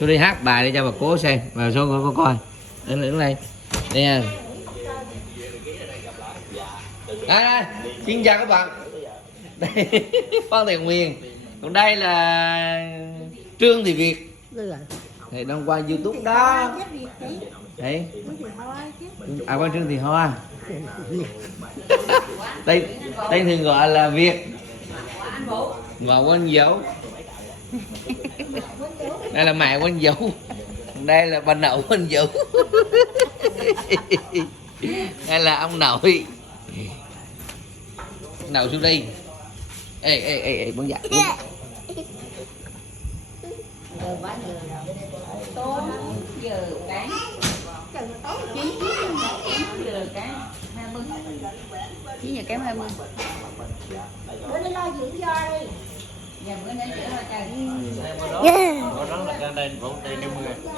Xuống đi hát bài để cho bà cố xem. Vào xuống cô coi. Đứng đây. Nè. Đây, xin chào các bạn. Đây, Phan Thiện Nguyên. Còn đây là Trương Thị Việt. Thì đang qua YouTube đó. Đấy. Quan Trương Thị Hoa. Đây thường gọi là Việt. Và Quên Dấu. Đây là mẹ Quên Dấu. Đây là bà nội Quên Dấu. Đây là ông nội. Nào xuống đi. Ê bắn giặc. Tối giờ cái 9 giờ cái 20 9 giờ kém 20 bữa nay lo dưỡng do đi. Dạ bữa nay chữa lo trời. Có rất là đây đi 10.